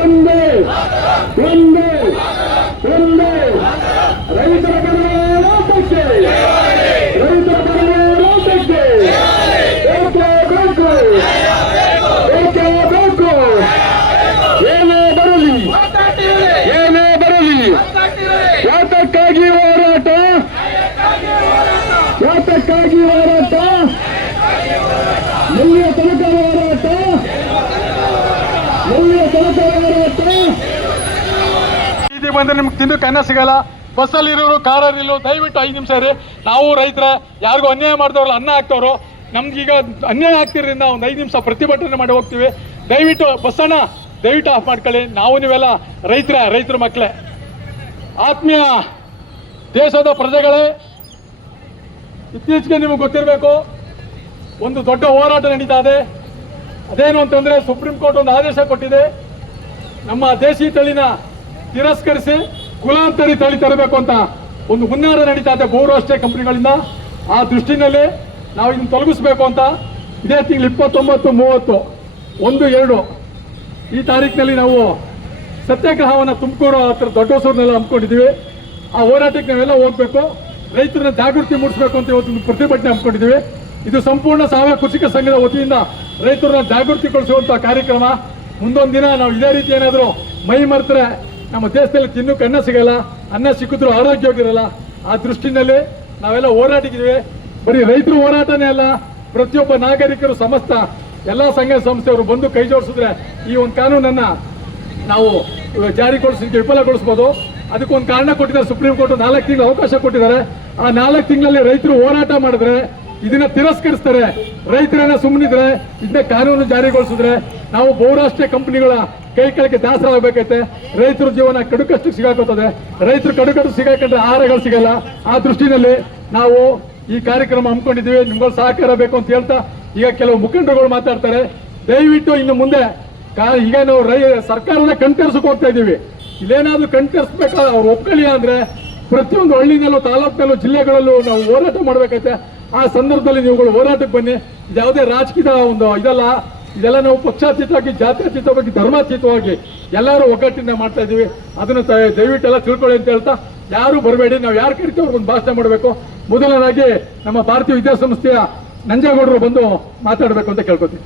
ಒಂದೇ ಒಂದೇ ಒಂದೇ ರೈತರ ಹೋರಾಟಕ್ಕೆ ರೈತರ ಹೋರಾಟಕ್ಕೆ ಬೇಕೇ ಬೇಕು ಬೇಕೇ ಬೇಕು. ಏನೇ ಬರಲಿ ಏನೇ ಬರಲಿ ಯಾತಕ್ಕಾಗಿ ಹೋರಾಟ ಯಾತಕ್ಕಾಗಿ ಹೋರಾಟ ಎಲ್ಲಿಯ ತನಕ ಹೋರಾಟ ಎಲ್ಲಿಯ ತನಕ ಹೋರಾಟ. ಇದು ಬಂದ್ರೆ ನಿಮ್ಗೆ ತಿನ್ನಕ್ಕೆ ಅನ್ನ ಸಿಗಲ್ಲ. ಬಸ್ಸಲ್ಲಿರೋರು ಕಾರಲ್ಲಿರೋ ದಯವಿಟ್ಟು 5 ನಿಮಿಷ ರೀ. ನಾವು ರೈತರ ಯಾರಿಗೂ ಅನ್ಯಾಯ ಮಾಡಿದವ್ರಲ್ಲ ಅನ್ನ ಹಾಕ್ತವ್ರು. ನಮ್ಗೀಗ ಅನ್ಯಾಯ ಆಗ್ತಿರೋದ್ರಿಂದ ಒಂದು 5 ನಿಮಿಷ ಪ್ರತಿಭಟನೆ ಮಾಡಿ ಹೋಗ್ತೀವಿ. ದಯವಿಟ್ಟು ಬಸ್ಸನ್ನ ದಯವಿಟ್ಟು ಆಫ್ ಮಾಡ್ಕೊಳ್ಳಿ. ನಾವು ನೀವೆಲ್ಲ ರೈತರ ಮಕ್ಕಳೇ, ಆತ್ಮೀಯ ದೇಶದ ಪ್ರಜೆಗಳೇ. ಇತ್ತೀಚೆಗೆ ನಿಮಗೆ ಗೊತ್ತಿರಬೇಕು, ಒಂದು ದೊಡ್ಡ ಹೋರಾಟ ನಡೀತಾ ಇದೆ. ಅದೇನು ಅಂತಂದರೆ ಸುಪ್ರೀಂ ಕೋರ್ಟ್ ಒಂದು ಆದೇಶ ಕೊಟ್ಟಿದೆ, ನಮ್ಮ ದೇಶಿ ತಳಿನ ತಿರಸ್ಕರಿಸಿ ಕುಲಾಂತರಿ ತಳಿ ತರಬೇಕು ಅಂತ ಒಂದು ಹುನ್ನಾರ ನಡೀತಾ ಇದೆ ಬಹುರಾಷ್ಟ್ರೀಯ ಕಂಪನಿಗಳಿಂದ. ಆ ದೃಷ್ಟಿನಲ್ಲಿ ನಾವು ಇದನ್ನು ತೊಲಗಿಸ್ಬೇಕು ಅಂತ ಇದೇ ತಿಂಗಳು 29, 30, 1, 2 ಈ ತಾರೀಕಿನಲ್ಲಿ ನಾವು ಸತ್ಯಾಗ್ರಹವನ್ನು ತುಮಕೂರು ಹತ್ರ ದೊಡ್ಡ ಹೊಸೂರಿನೆಲ್ಲ ಹಮ್ಮಿಕೊಂಡಿದ್ದೀವಿ. ಆ ಹೋರಾಟಕ್ಕೆ ನಾವೆಲ್ಲ ಹೋಗ್ಬೇಕು, ರೈತರನ್ನ ಜಾಗೃತಿ ಮೂಡಿಸಬೇಕು ಅಂತ ಇವತ್ತು ಪ್ರತಿಭಟನೆ ಹಮ್ಮಿಕೊಂಡಿದ್ದೀವಿ. ಇದು ಸಂಪೂರ್ಣ ಸಾವಯವ ಕೃಷಿಕ ಸಂಘದ ವತಿಯಿಂದ ರೈತರನ್ನ ಜಾಗೃತಿಗೊಳಿಸುವಂಥ ಕಾರ್ಯಕ್ರಮ. ಮುಂದೊಂದು ದಿನ ನಾವು ಇದೇ ರೀತಿ ಏನಾದರೂ ಮೈ ಮರೆತರೆ ನಮ್ಮ ದೇಶದಲ್ಲಿ ತಿನ್ನೋಕೆ ಅನ್ನ ಸಿಗಲ್ಲ, ಅನ್ನ ಸಿಕ್ಕಿದ್ರು ಆರೋಗ್ಯವಾಗಿರಲ್ಲ. ಆ ದೃಷ್ಟಿನಲ್ಲಿ ನಾವೆಲ್ಲ ಹೋರಾಟಿದ್ದೀವಿ. ಬರೀ ರೈತರು ಹೋರಾಟನೇ ಅಲ್ಲ, ಪ್ರತಿಯೊಬ್ಬ ನಾಗರಿಕರು ಸಮಸ್ತ ಎಲ್ಲ ಸಂಘ ಸಂಸ್ಥೆಯವರು ಬಂದು ಕೈ ಜೋಡಿಸಿದ್ರೆ ಈ ಒಂದು ಕಾನೂನನ್ನು ನಾವು ಜಾರಿಗೊಳಿಸಲಿಕ್ಕೆ ವಿಫಲಗೊಳಿಸ್ಬೋದು. ಅದಕ್ಕೊಂದು ಕಾರಣ ಕೊಟ್ಟಿದ್ದಾರೆ ಸುಪ್ರೀಂ ಕೋರ್ಟ್, 4 ತಿಂಗಳು ಅವಕಾಶ ಕೊಟ್ಟಿದ್ದಾರೆ. ಆ 4 ತಿಂಗಳಲ್ಲಿ ರೈತರು ಹೋರಾಟ ಮಾಡಿದ್ರೆ ಇದನ್ನ ತಿರಸ್ಕರಿಸ್ತಾರೆ. ರೈತರನ್ನ ಸುಮ್ಮನಿದ್ರೆ ಇದನ್ನ ಕಾನೂನು ಜಾರಿಗೊಳಿಸಿದ್ರೆ ನಾವು ಬಹುರಾಷ್ಟ್ರೀಯ ಕಂಪನಿಗಳ ಕೈ ಕೆಳಗೆ ದಾಸರಾಗಬೇಕೈತೆ. ರೈತರ ಜೀವನ ಕಡುಕಷ್ಟಕ್ಕೆ ಸಿಗಾಕೋತದೆ. ರೈತರು ಕಡುಕಟ್ಟು ಸಿಗಾಕೊಂಡ್ರೆ ಆಹಾರಗಳು ಸಿಗಲ್ಲ. ಆ ದೃಷ್ಟಿನಲ್ಲಿ ನಾವು ಈ ಕಾರ್ಯಕ್ರಮ ಹಮ್ಮಿಕೊಂಡಿದ್ದೀವಿ. ನಿಮ್ಗಳ ಸಹಕಾರ ಬೇಕು ಅಂತ ಹೇಳ್ತಾ ಈಗ ಕೆಲವು ಮುಖಂಡರುಗಳು ಮಾತಾಡ್ತಾರೆ. ದಯವಿಟ್ಟು ಇನ್ನು ಮುಂದೆ ಈಗ ನಾವು ಸರ್ಕಾರನ ಕಣ್ತರಿಸಕ್ಕೆ ಹೋಗ್ತಾ ಇದ್ದೀವಿ. ಇಲ್ಲೇನಾದ್ರೂ ಕಣ್ತರಿಸ್ಬೇಕಾದ್ರೆ ಅವ್ರು ಒಪ್ಕೊಳ್ಳಿ ಅಂದ್ರೆ ಪ್ರತಿಯೊಂದು ಹಳ್ಳಿನಲ್ಲೂ ತಾಲೂಕಿನಲ್ಲೂ ಜಿಲ್ಲೆಗಳಲ್ಲೂ ನಾವು ಹೋರಾಟ ಮಾಡ್ಬೇಕೈತೆ. ಆ ಸಂದರ್ಭದಲ್ಲಿ ನೀವುಗಳು ಹೋರಾಟಕ್ಕೆ ಬನ್ನಿ. ಯಾವುದೇ ರಾಜಕೀಯದ ಒಂದು ಇದೆಲ್ಲ ನಾವು ಪಕ್ಷಾತೀತವಾಗಿ, ಜಾತ್ಯತೀತವಾಗಿ, ಧರ್ಮಾತೀತವಾಗಿ ಎಲ್ಲರೂ ಒಗ್ಗಟ್ಟಿನ ಮಾಡ್ತಾ ಇದ್ದೀವಿ. ಅದನ್ನು ದಯವಿಟ್ಟು ಎಲ್ಲ ತಿಳ್ಕೊಳ್ಳಿ ಅಂತ ಹೇಳ್ತಾ ಯಾರು ಬರಬೇಡಿ. ನಾವು ಯಾರು ಕರಿತೀವಿ ಅವ್ರಿಗೊಂದು ಭಾಷಣ ಮಾಡಬೇಕು. ಮೊದಲನಾಗಿ ನಮ್ಮ ಭಾರತೀಯ ವಿದ್ಯಾಸಂಸ್ಥೆಯ ನಂಜೇಗೌಡರು ಬಂದು ಮಾತಾಡಬೇಕು ಅಂತ ಕೇಳ್ಕೊತೀವಿ.